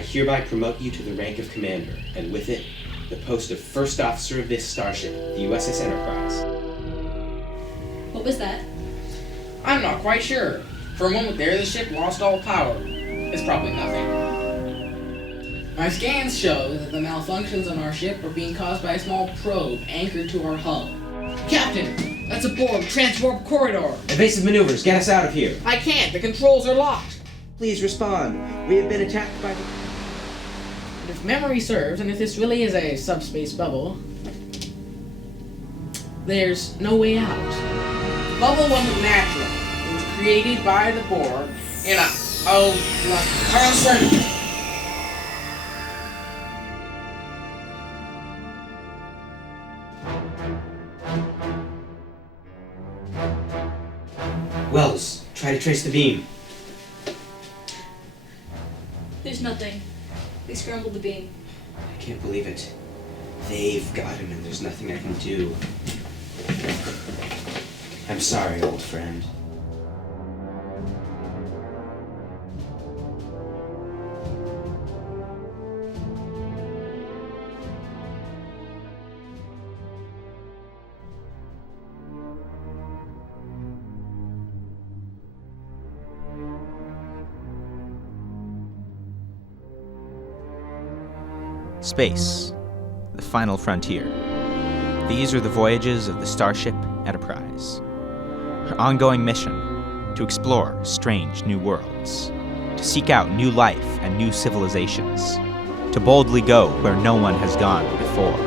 I hereby promote you to the rank of commander, and with it, the post of first officer of this starship, the USS Enterprise. What was that? I'm not quite sure. For a moment there, the ship lost all power. It's probably nothing. My scans show that the malfunctions on our ship are being caused by a small probe anchored to our hull. Captain, that's a Borg transwarp corridor. Evasive maneuvers, get us out of here. I can't. The controls are locked. Please respond. We have been attacked by the... If memory serves, and if this really is a subspace bubble, there's no way out. The bubble wasn't natural. It was created by the Borg in a... Carlson! Wells, try to trace the beam. There's nothing. They scrambled the beam. I can't believe it. They've got him and there's nothing I can do. I'm sorry, old friend. Space, the final frontier. These are the voyages of the Starship Enterprise. Her ongoing mission, to explore strange new worlds, to seek out new life and new civilizations, to boldly go where no one has gone before.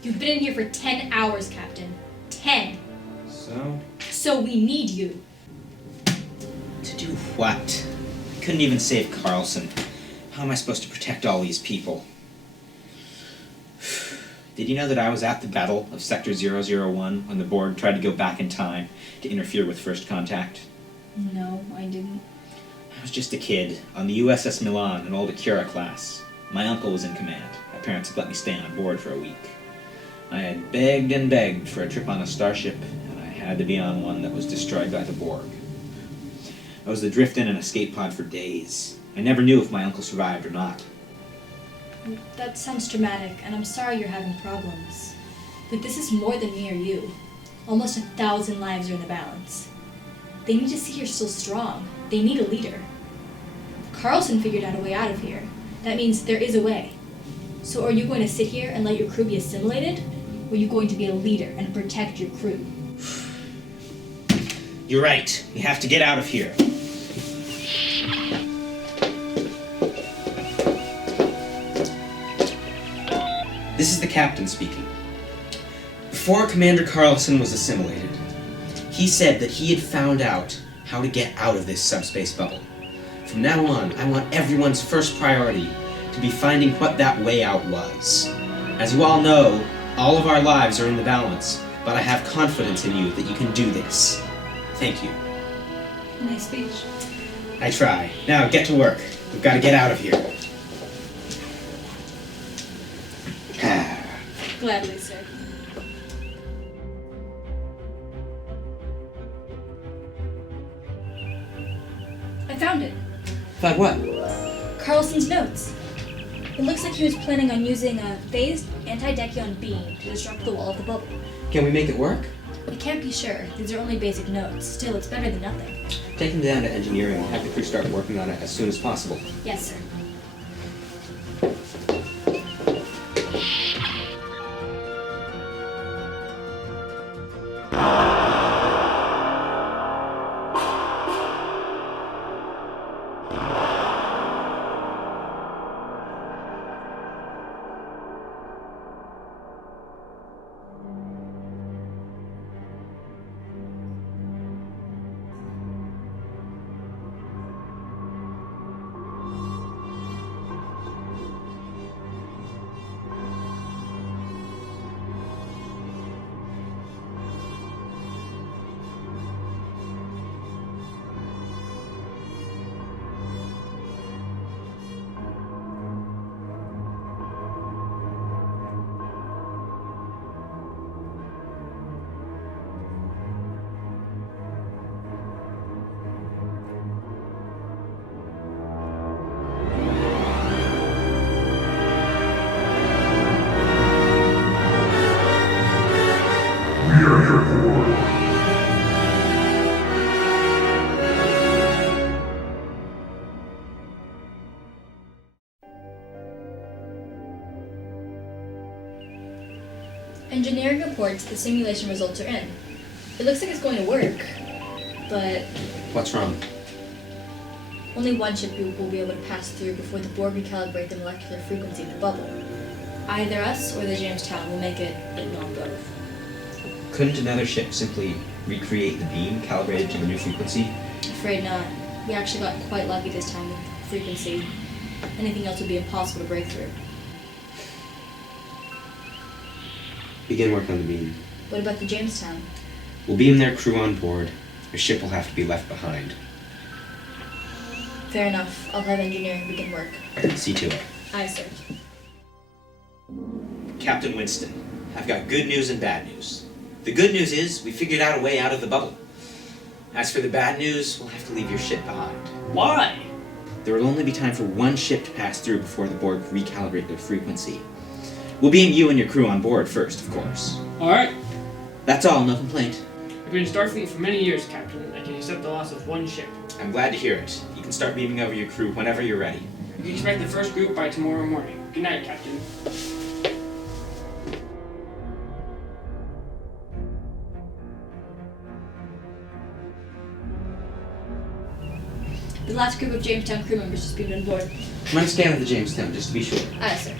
You've been in here for 10 hours, Captain. 10. So we need you. To do what? I couldn't even save Carlson. How am I supposed to protect all these people? Did you know that I was at the Battle of Sector 001 when the Borg tried to go back in time to interfere with First Contact? No, I didn't. I was just a kid on the USS Milan, an old Akira class. My uncle was in command. My parents had let me stay on board for a week. I had begged and begged for a trip on a starship, and I had to be on one that was destroyed by the Borg. I was adrift in an escape pod for days. I never knew if my uncle survived or not. That sounds dramatic, and I'm sorry you're having problems. But this is more than me or you. Almost 1,000 lives are in the balance. They need to see you're still strong. They need a leader. Carlson figured out a way out of here. That means there is a way. So are you going to sit here and let your crew be assimilated? Or are you going to be a leader and protect your crew? You're right. We have to get out of here. This is the captain speaking. Before Commander Carlson was assimilated, he said that he had found out how to get out of this subspace bubble. From now on, I want everyone's first priority to be finding what that way out was. As you all know, All of our lives are in the balance, but I have confidence in you that you can do this. Thank you. Nice speech. I try. Now, get to work. We've got to get out of here. Gladly, sir. I found it. But what? Carlson's notes. It looks like he was planning on using a phased anti-Dechion beam to disrupt the wall of the bubble. Can we make it work? We can't be sure. These are only basic notes. Still, it's better than nothing. Take them down to engineering and have the crew start working on it as soon as possible. Yes, sir. Engineering reports the simulation results are in. It looks like it's going to work, but What's wrong? only one ship will be able to pass through before the Borg recalibrate the molecular frequency of the bubble. Either us or the Jamestown will make it, but not both. Couldn't another ship simply recreate the beam calibrated to the new frequency? Afraid not. We actually got quite lucky this time with the frequency. Anything else would be impossible to break through. Begin work on the beam. What about the Jamestown? We'll beam their crew on board. Your ship will have to be left behind. Fair enough. I'll have engineering begin work. See to it. Aye, sir. Captain Winston, I've got good news and bad news. The good news is we figured out a way out of the bubble. As for the bad news, we'll have to leave your ship behind. Why? There will only be time for one ship to pass through before the Borg recalibrate their frequency. We'll beam you and your crew on board first, of course. Alright. That's all, no complaint. I've been in Starfleet for many years, Captain. I can accept the loss of one ship. I'm glad to hear it. You can start beaming over your crew whenever you're ready. You can expect the first group by tomorrow morning. Good night, Captain. The last group of Jamestown crew members just beamed on board. Run a scan of the Jamestown, just to be sure. Aye, sir.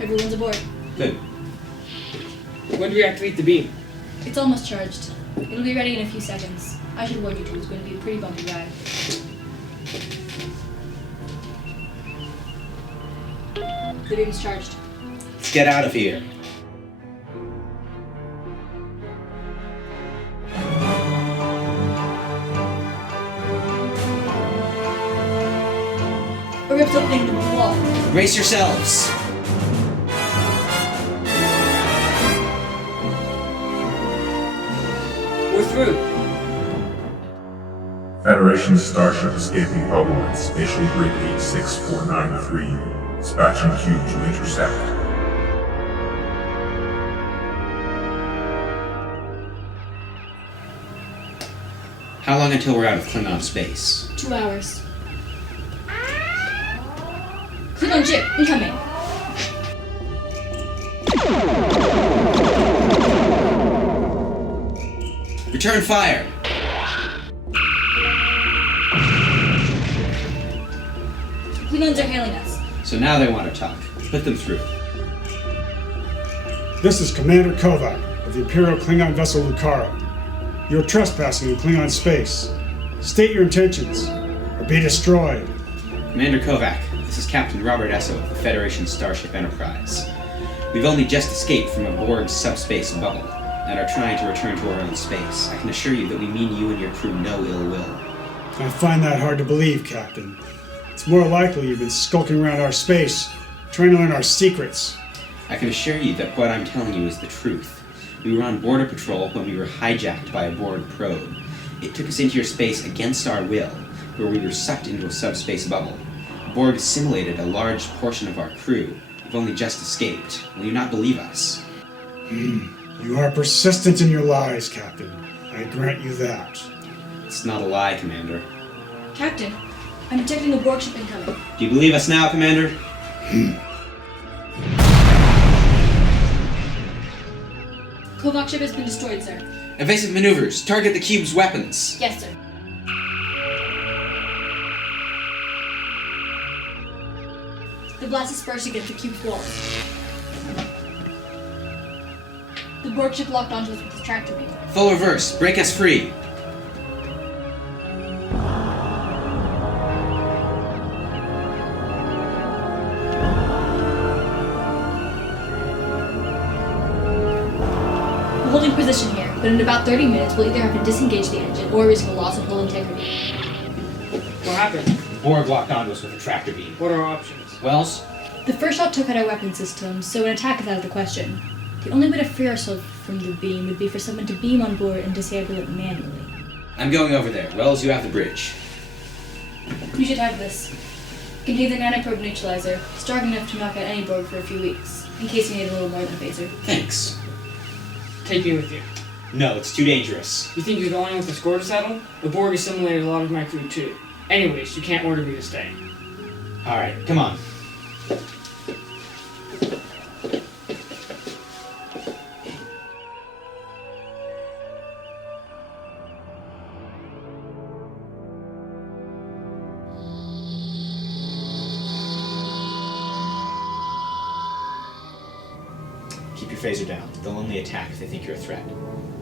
Everyone's aboard. Good. When do we activate the beam? It's almost charged. It'll be ready in a few seconds. I should warn you two, it's going to be a pretty bumpy ride. The beam's charged. Let's get out of here. A ripped opening in the wall. Brace yourselves. We're through. Federation starship escaping bubble at Spatial Grid 86493. Dispatching Q to intercept. How long until we're out of Klingon space? 2 hours. Klingon ship, incoming. Return fire. Klingons are hailing us. So now they want to talk. Put them through. This is Commander Kovac of the Imperial Klingon vessel Lucara. You're trespassing in Klingon space. State your intentions, or be destroyed. Commander Kovac, This is Captain Robert Esso of the Federation Starship Enterprise. We've only just escaped from a Borg subspace bubble and are trying to return to our own space. I can assure you that we mean you and your crew no ill will. I find that hard to believe, Captain. It's more likely you've been skulking around our space, trying to learn our secrets. I can assure you that what I'm telling you is the truth. We were on border patrol when we were hijacked by a Borg probe. It took us into your space against our will, where we were sucked into a subspace bubble. Borg assimilated a large portion of our crew. We've only just escaped. Will you not believe us? You are persistent in your lies, Captain. I grant you that. It's not a lie, Commander. Captain, I'm detecting a Borg ship incoming. Do you believe us now, Commander? Kovac ship has been destroyed, sir. Evasive maneuvers. Target the cube's weapons. Yes, sir. The blast is dispersed against the cube's walls. The Borg ship locked onto us with the tractor beam. Full reverse. Break us free. We're holding position here, but in about 30 minutes we'll either have to disengage the engine or risk a loss of hull integrity. What happened? Borg locked onto us with a tractor beam. What are our options? Wells? The first shot took out our weapon systems, so an attack is out of the question. The only way to free ourselves from the beam would be for someone to beam on board and disable it manually. I'm going over there. Wells, you have the bridge. You should have this. It contains a nanoprobe neutralizer, strong enough to knock out any Borg for a few weeks, in case you need a little more than a phaser. Thanks. Take me with you. No, it's too dangerous. You think you're the only one with the score to settle? The Borg assimilated a lot of my crew too. Anyways, you can't order me to stay. Alright, come on. Keep your phaser down. They'll only attack if they think you're a threat.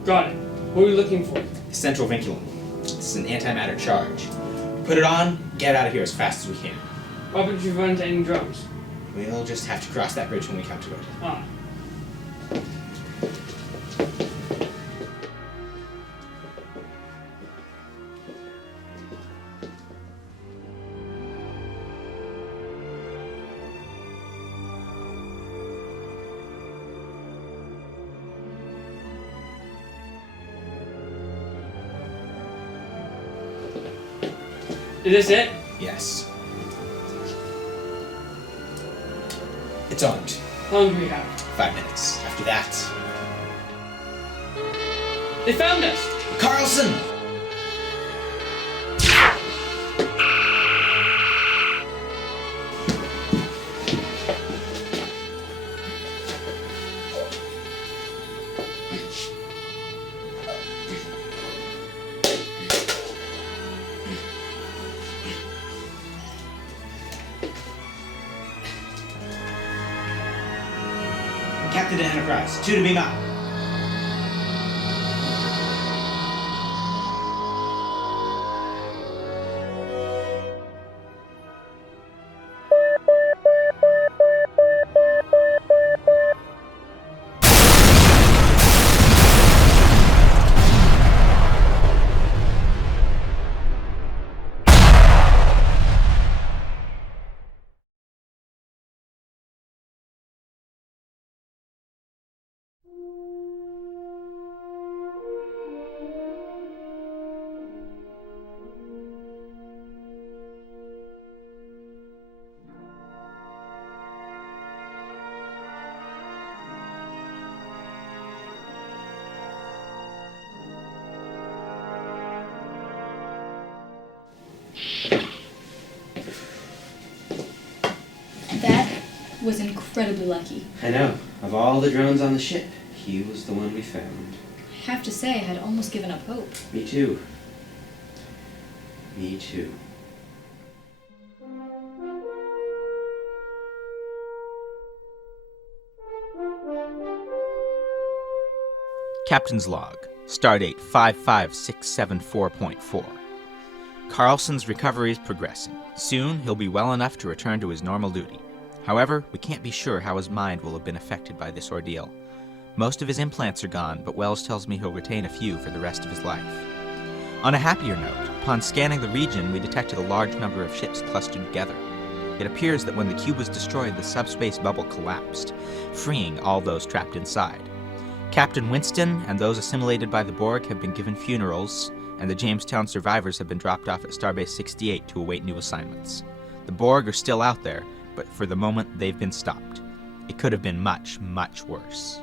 Got it. What are we looking for? Central vinculum. This is an antimatter charge. Put it on, get out of here as fast as we can. Why would you run into any drones? We'll just have to cross that bridge when we come to it. Ah. Is this it? Yes. It's armed. How long do we have? 5 minutes. After that... They found us! Carlson! Captain to Enterprise. 2 to beam out. That was incredibly lucky. I know. Of all the drones on the ship, he was the one we found. I have to say, I had almost given up hope. Me too. Me too. Captain's log, stardate 55674.4. Carlson's recovery is progressing. Soon, he'll be well enough to return to his normal duty. However, we can't be sure how his mind will have been affected by this ordeal. Most of his implants are gone, but Wells tells me he'll retain a few for the rest of his life. On a happier note, upon scanning the region, we detected a large number of ships clustered together. It appears that when the cube was destroyed, the subspace bubble collapsed, freeing all those trapped inside. Captain Winston and those assimilated by the Borg have been given funerals, and the Jamestown survivors have been dropped off at Starbase 68 to await new assignments. The Borg are still out there, but for the moment they've been stopped. It could have been much, much worse.